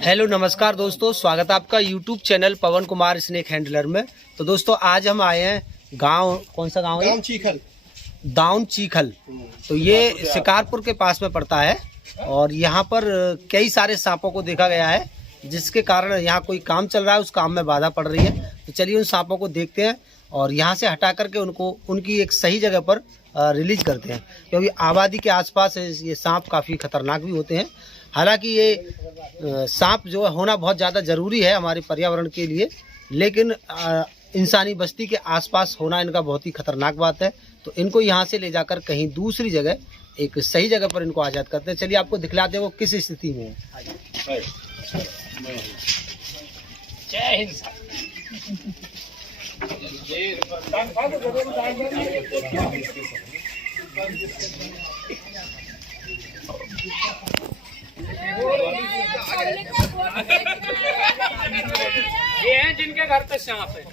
Hello नमस्कार दोस्तों, स्वागत है आपका यूट्यूब चैनल पवन कुमार स्नेक हैंडलर में। तो दोस्तों आज हम आए हैं गांव, कौन सा गांव है? दाउन चीखल। तो ये शिकारपुर के पास में पड़ता है और यहाँ पर कई सारे सांपों को देखा गया है, जिसके कारण यहाँ कोई काम चल रहा है, उस काम में बाधा पड़ रही है। तो चलिए उन सांपों को देखते हैं और यहाँ से हटा करके उनको उनकी एक सही जगह पर रिलीज करते हैं, क्योंकि आबादी के आसपास ये सांप काफ़ी खतरनाक भी होते हैं। हालांकि ये सांप जो होना बहुत ज़्यादा ज़रूरी है हमारे पर्यावरण के लिए, लेकिन इंसानी बस्ती के आसपास होना इनका बहुत ही खतरनाक बात है। तो इनको यहाँ से ले जाकर कहीं दूसरी जगह, एक सही जगह पर इनको आज़ाद करते हैं। चलिए आपको दिखलाते हैं वो किस स्थिति में है। जय हिंद। ये हैं जिनके घर पे सांप है,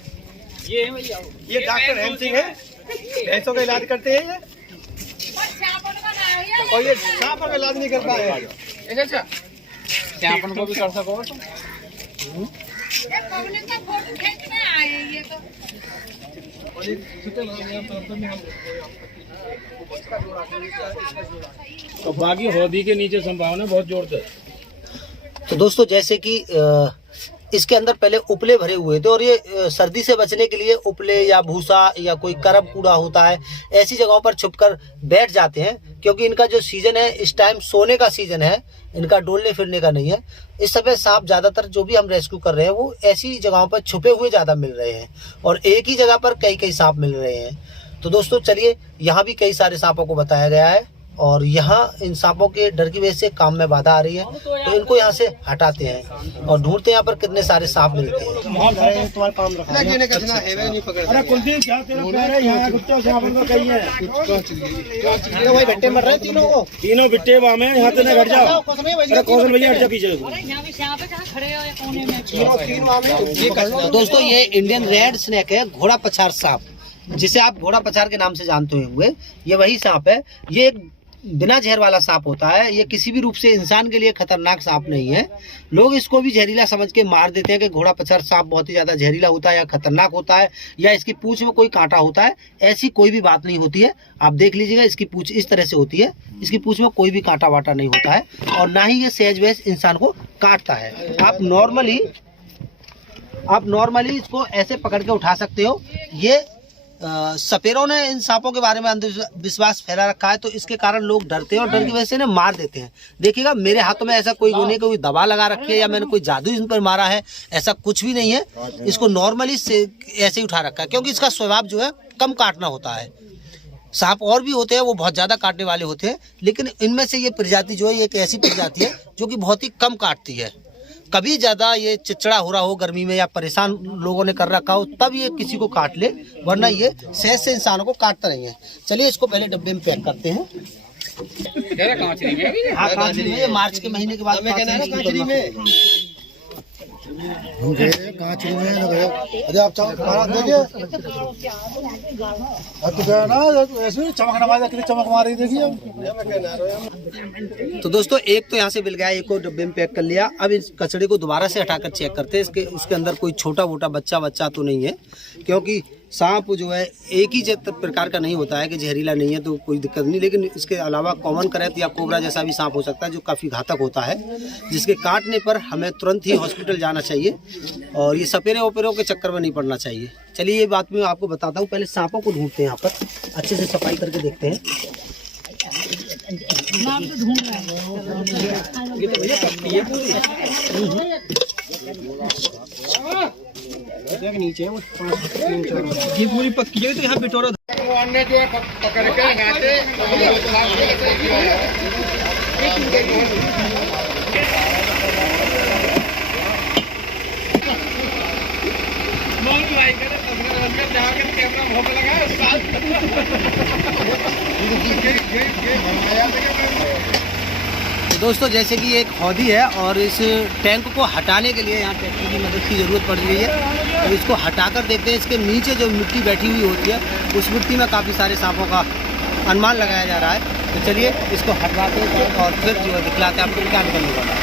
ये है भैया। ये डॉक्टर हेम सिंह है, भैंसों का इलाज करते हैं ये, और ये सांपों का इलाज नहीं कर पा रहे हैं। अच्छा, सांपों को भी कर सको। तो बाकी हौदी के नीचे संभावना बहुत जोरदार। तो दोस्तों जैसे कि इसके अंदर पहले उपले भरे हुए थे और ये सर्दी से बचने के लिए उपले या भूसा या कोई करब कूड़ा होता है, ऐसी जगहों पर छुपकर बैठ जाते हैं, क्योंकि इनका जो सीजन है इस टाइम सोने का सीजन है, इनका डोलने फिरने का नहीं है। इस समय सांप ज़्यादातर जो भी हम रेस्क्यू कर रहे हैं वो ऐसी जगहों पर छुपे हुए ज़्यादा मिल रहे हैं और एक ही जगह पर कई कई सांप मिल रहे हैं। तो दोस्तों चलिए, यहाँ भी कई सारे सांपों को बताया गया है और यहाँ इन सांपों के डर की वजह से काम में बाधा आ रही है, तो इनको यहाँ से हटाते हैं और ढूंढते हैं यहाँ पर कितने सारे सांप मिलते हैं। तीनों बिट्टे वामे यहाँ से घर जाओ। कौशल भैया हट जा पीछे। तो दोस्तों ये इंडियन रेड स्नेक है, घोड़ा पछाड़ सांप, जिसे आप घोड़ा पछाड़ के नाम से जानते होंगे। ये वही सांप है। ये एक बिना जहर वाला सांप होता है। ये किसी भी रूप से इंसान के लिए खतरनाक सांप नहीं है। लोग इसको भी जहरीला समझ के मार देते हैं कि घोड़ा पछाड़ सांप बहुत ही ज़्यादा जहरीला होता है या खतरनाक होता है या इसकी पूंछ में कोई कांटा होता है। ऐसी कोई भी बात नहीं होती है। आप देख लीजिएगा, इसकी पूंछ इस तरह से होती है, इसकी पूंछ में कोई भी कांटा वाटा नहीं होता है और ना ही ये सहज वहज इंसान को काटता है। आप नॉर्मली इसको ऐसे पकड़ के उठा सकते हो। ये सपेरों ने इन सांपों के बारे में अंधविश्वास फैला रखा है, तो इसके कारण लोग डरते हैं और डर की वजह से इन्हें मार देते हैं। देखिएगा, मेरे हाथों में ऐसा कोई नहीं, कोई दवा लगा रखी है या मैंने कोई जादू इन पर मारा है, ऐसा कुछ भी नहीं है। इसको नॉर्मली से ऐसे ही उठा रखा है, क्योंकि इसका स्वभाव जो है कम काटना होता है। सांप और भी होते हैं, वो बहुत ज़्यादा काटने वाले होते हैं, लेकिन इनमें से ये प्रजाति जो है, ये एक ऐसी प्रजाति है जो कि बहुत ही कम काटती है। कभी ज़्यादा ये चिड़चिड़ा हो रहा हो गर्मी में या परेशान लोगों ने कर रखा हो, तब ये किसी को काट ले, वरना ये सहज से इंसानों को काटता नहीं है। चलिए इसको पहले डब्बे में पैक करते हैं। हाँ, कांचरी में। ये मार्च के महीने के बाद कांचरी में अरे आप चमक मारी देखिए। तो दोस्तों एक तो यहाँ से मिल गया, एक और डब्बे में पैक कर लिया। अब इस कचड़े को दोबारा से हटाकर चेक करते हैं इसके अंदर कोई छोटा मोटा बच्चा तो नहीं है, क्योंकि सांप जो है एक ही प्रकार का नहीं होता है कि जहरीला नहीं है तो कोई दिक्कत नहीं, लेकिन इसके अलावा कॉमन करैत या कोबरा जैसा भी सांप हो सकता है जो काफ़ी घातक होता है, जिसके काटने पर हमें तुरंत ही हॉस्पिटल जाना चाहिए और ये सपेरे ओपेरों के चक्कर में नहीं पड़ना चाहिए। चलिए ये बात मैं आपको बताता हूँ। पहले सांपों को ढूंढते हैं, यहाँ पर अच्छे से सफाई करके देखते हैं। नीचे है वो 5-3-4 ये पूरी पक्की है, तो यहाँ बिटोरा जो है पकड़ के लगाते दोस्तों। जैसे कि एक हौदी है और इस टैंक को हटाने के लिए यहाँ ट्रैक्टर की मदद की ज़रूरत पड़ रही है। तो इसको हटाकर देखते हैं, इसके नीचे जो मिट्टी बैठी हुई होती है उस मिट्टी में काफ़ी सारे सांपों का अनुमान लगाया जा रहा है। तो चलिए इसको हटवाते हैं और फिर जो है दिखलाते हैं आपको क्या निकलने वाला है।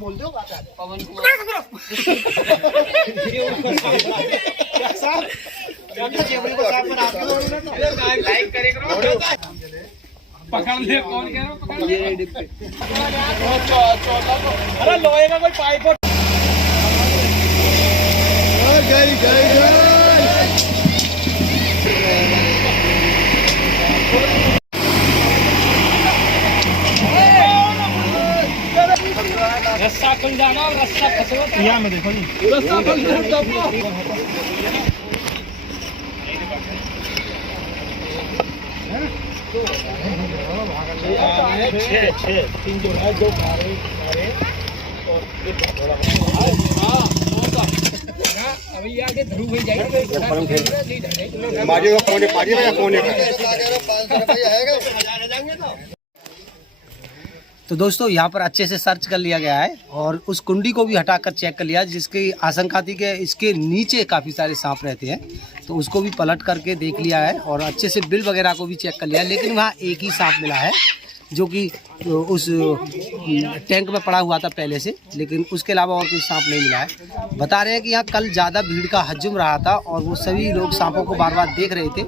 बोल दो पवन कुमार। लाइक करे करो, पकड़ ले, कौन कह रहा हूँ पकड़ ले। अरे लोहे का कोई पाइप रस्सा खुल जाना और रस्सा फंसो। यहाँ में देखो जी, रस्सा खुल जाना। तीन जो है, दो खा रहे अभी आगे ध्रुव हो जाएगी। तो दोस्तों यहाँ पर अच्छे से सर्च कर लिया गया है और उस कुंडी को भी हटाकर चेक कर लिया, जिसकी आशंका थी कि इसके नीचे काफ़ी सारे सांप रहते हैं, तो उसको भी पलट करके देख लिया है और अच्छे से बिल वगैरह को भी चेक कर लिया, लेकिन वहाँ एक ही सांप मिला है जो कि उस टैंक में पड़ा हुआ था पहले से, लेकिन उसके अलावा और कोई सांप नहीं मिला है। बता रहे हैं कि यहाँ कल ज़्यादा भीड़ का हजूम रहा था और वो सभी लोग सांपों को बार बार देख रहे थे,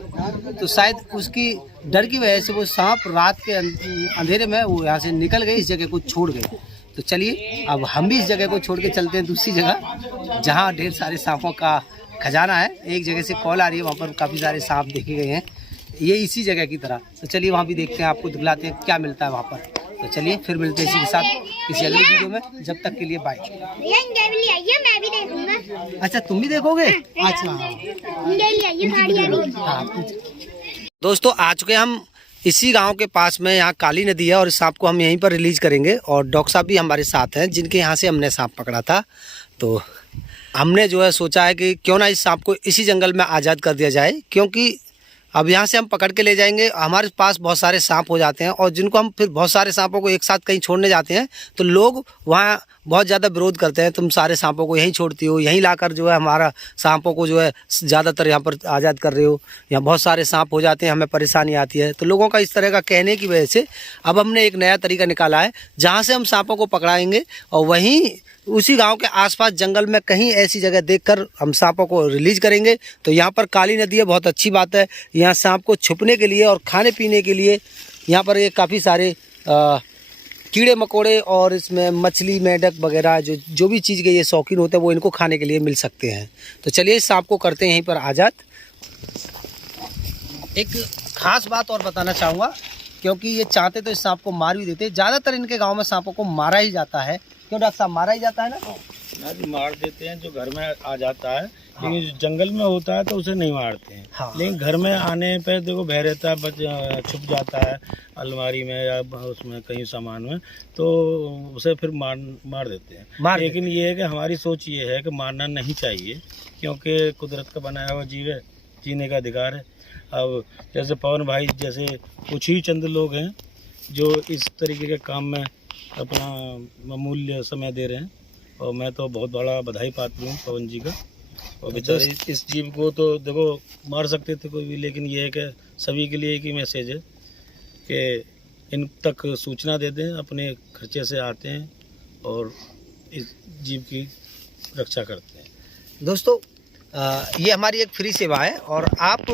तो शायद उसकी डर की वजह से वो सांप रात के अंधेरे में वो यहाँ से निकल गए, इस जगह को छोड़ गए। तो चलिए अब हम भी इस जगह को छोड़ के चलते हैं दूसरी जगह जहाँ ढेर सारे सांपों का खजाना है। एक जगह से कॉल आ रही है, वहाँ पर काफ़ी सारे सांप देखे गए हैं, ये इसी जगह की तरह। तो चलिए वहाँ भी देखते हैं, आपको दिखलाते हैं क्या मिलता है वहाँ पर। तो चलिए फिर मिलते हैं इसी के साथ किसी अगले वीडियो में, जब तक के लिए बाय। मैं भी देखूंगा। अच्छा तुम भी देखोगे? अच्छा हाँ। दोस्तों आ चुके हम इसी गांव के पास में, यहाँ काली नदी है और इस सांप को हम यहीं पर रिलीज करेंगे और डॉक्टर साहब भी हमारे साथ हैं जिनके यहाँ से हमने सांप पकड़ा था। तो हमने जो है सोचा है कि क्यों ना इस सांप को इसी जंगल में आज़ाद कर दिया जाए, क्योंकि अब यहाँ से हम पकड़ के ले जाएंगे, हमारे पास बहुत सारे सांप हो जाते हैं और जिनको हम फिर बहुत सारे सांपों को एक साथ कहीं छोड़ने जाते हैं तो लोग वहाँ बहुत ज़्यादा विरोध करते हैं, तुम सारे सांपों को यहीं छोड़ती हो, यहीं लाकर जो है हमारा सांपों को जो है ज़्यादातर यहाँ पर आज़ाद कर रहे हो, यहाँ बहुत सारे सांप हो जाते हैं, हमें परेशानी आती है। तो लोगों का इस तरह का कहने की वजह से अब हमने एक नया तरीका निकाला है जहाँ से हम सांपों को पकड़ाएंगे और वहीं उसी गांव के आसपास जंगल में कहीं ऐसी जगह देखकर हम सांपों को रिलीज करेंगे। तो यहाँ पर काली नदी है, बहुत अच्छी बात है, यहाँ सांप को छुपने के लिए और खाने पीने के लिए यहाँ पर ये काफ़ी सारे कीड़े मकोड़े और इसमें मछली मेंढक वगैरह जो भी चीज़ के ये शौकीन होते हैं वो इनको खाने के लिए मिल सकते हैं। तो चलिए इस सांप को करते हैं यहीं पर आज़ाद। एक ख़ास बात और बताना चाहूँगा, क्योंकि ये चाहते तो इस सांप को मार भी देते, ज़्यादातर इनके गाँव में सांपों को मारा ही जाता है। क्यों डॉक्टर साहब, मारा ही जाता है ना? मार देते हैं जो घर में आ जाता है, लेकिन जो जंगल में होता है तो उसे नहीं मारते हैं। हाँ। लेकिन लेकिन घर में आने पे देखो भय रहता है, छुप जाता है अलमारी में या उसमें कहीं सामान में, तो उसे फिर मार देते हैं। लेकिन ये है कि हमारी सोच ये है कि मारना नहीं चाहिए, क्योंकि कुदरत का बनाया हुआ जीव है, जीने का अधिकार है। अब जैसे पवन भाई जैसे कुछ ही चंद लोग हैं जो इस तरीके के काम में अपना अमूल्य समय दे रहे हैं, और मैं तो बहुत बड़ा बधाई पाती हूँ पवन जी का। और बेचारे इस जीव को तो देखो मार सकते थे कोई भी, लेकिन ये है कि सभी के लिए एक ही मैसेज है कि इन तक सूचना दे दें, अपने खर्चे से आते हैं और इस जीव की रक्षा करते हैं। दोस्तों ये हमारी एक फ्री सेवा है और आप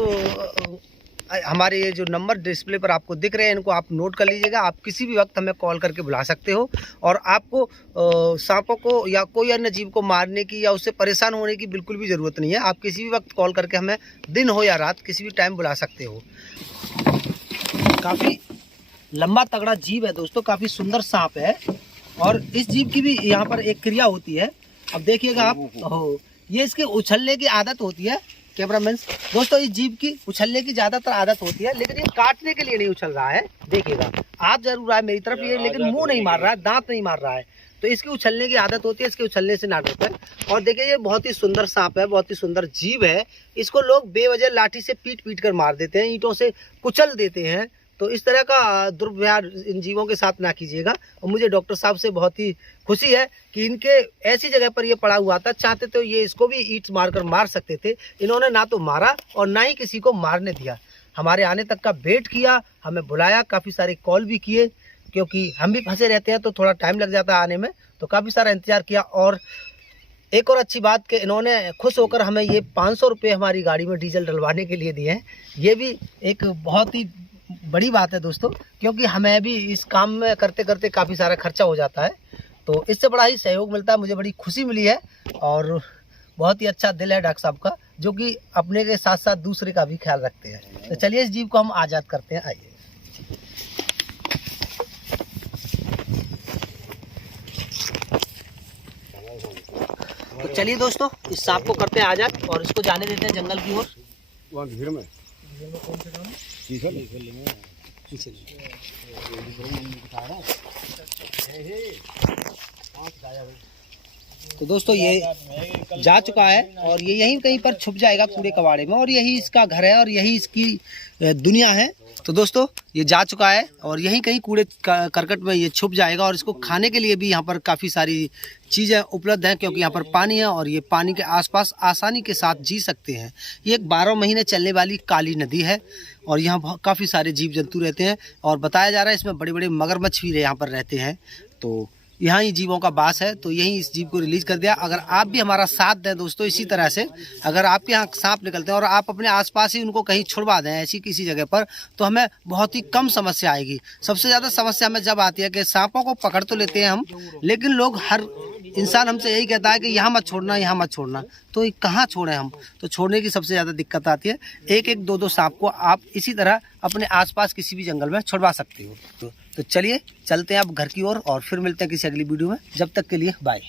हमारे ये जो नंबर डिस्प्ले पर आपको दिख रहे हैं इनको आप नोट कर लीजिएगा। आप किसी भी वक्त हमें कॉल करके बुला सकते हो और आपको सांपों को या कोई अन्य जीव को मारने की या उससे परेशान होने की बिल्कुल भी ज़रूरत नहीं है। आप किसी भी वक्त कॉल करके हमें दिन हो या रात किसी भी टाइम बुला सकते हो। काफ़ी लंबा तगड़ा जीव है दोस्तों, काफ़ी सुंदर सांप है और इस जीव की भी यहाँ पर एक क्रिया होती है। अब देखिएगा आप, ये इसके उछलने की आदत होती है कैमरामैन दोस्तों, इस जीव की उछलने की ज़्यादातर आदत होती है, लेकिन ये काटने के लिए नहीं उछल रहा है। देखिएगा आप जरूर आए मेरी तरफ, ये लेकिन मुंह नहीं मार रहा है, दांत नहीं मार रहा है, तो इसकी उछलने की आदत होती है, इसके उछलने से ना डरता है। और देखिए ये बहुत ही सुंदर सांप है, बहुत ही सुंदर जीव है। इसको लोग बेवजह लाठी से पीट पीट कर मार देते हैं, ईंटों से कुचल देते हैं। तो इस तरह का दुर्व्यवहार इन जीवों के साथ ना कीजिएगा। और मुझे डॉक्टर साहब से बहुत ही खुशी है कि इनके ऐसी जगह पर ये पड़ा हुआ था, चाहते तो ये इसको भी ईंट मारकर मार सकते थे, इन्होंने ना तो मारा और ना ही किसी को मारने दिया। हमारे आने तक का वेट किया, हमें बुलाया, काफ़ी सारे कॉल भी किए, क्योंकि हम भी फंसे रहते हैं तो थोड़ा टाइम लग जाता है आने में। तो काफ़ी सारा इंतज़ार किया। और एक और अच्छी बात कि इन्होंने खुश होकर हमें ये 500 रुपये हमारी गाड़ी में डीजल डलवाने के लिए दिए हैं। ये भी एक बहुत ही बड़ी बात है दोस्तों, क्योंकि हमें भी इस काम में करते करते काफ़ी सारा खर्चा हो जाता है, तो इससे बड़ा ही सहयोग मिलता है। मुझे बड़ी खुशी मिली है और बहुत ही अच्छा दिल है डॉक्टर साहब का, जो कि अपने के साथ साथ दूसरे का भी ख्याल रखते हैं। तो चलिए इस जीप को हम आज़ाद करते हैं, आइए। तो चलिए दोस्तों, इस सांप को करते हैं आज़ाद और इसको जाने देते हैं जंगल की ओर। वहाँ भीड़ में तो दोस्तों ये जा चुका है और ये यहीं कहीं पर छुप जाएगा कूड़े कबाड़े में, और यही इसका घर है और यही इसकी दुनिया है। तो दोस्तों ये जा चुका है और यहीं कहीं कूड़े करकट में ये छुप जाएगा, और इसको खाने के लिए भी यहाँ पर काफ़ी सारी चीज़ें उपलब्ध हैं, क्योंकि यहाँ पर पानी है और ये पानी के आसपास आसानी के साथ जी सकते हैं। ये एक 12 महीने चलने वाली काली नदी है और यहाँ काफ़ी सारे जीव जंतु रहते हैं, और बताया जा रहा है इसमें बड़े बड़े मगरमच्छ भी यहाँ पर रहते हैं। तो यहाँ ही जीवों का बास है, तो यहीं इस जीव को रिलीज कर दिया। अगर आप भी हमारा साथ दें दोस्तों, इसी तरह से अगर आपके यहाँ सांप निकलते हैं और आप अपने आसपास ही उनको कहीं छुड़वा दें ऐसी किसी जगह पर, तो हमें बहुत ही कम समस्या आएगी। सबसे ज़्यादा समस्या हमें जब आती है कि सांपों को पकड़ तो लेते हैं हम, लेकिन लोग, हर इंसान हमसे यही कहता है कि यहाँ मत छोड़ना, यहाँ मत छोड़ना। तो ये कहाँ छोड़ें हम? तो छोड़ने की सबसे ज़्यादा दिक्कत आती है। एक एक दो दो सांप को आप इसी तरह अपने आसपास किसी भी जंगल में छुड़वा सकते हो। तो चलिए चलते हैं अब घर की ओर और फिर मिलते हैं किसी अगली वीडियो में। जब तक के लिए बाय।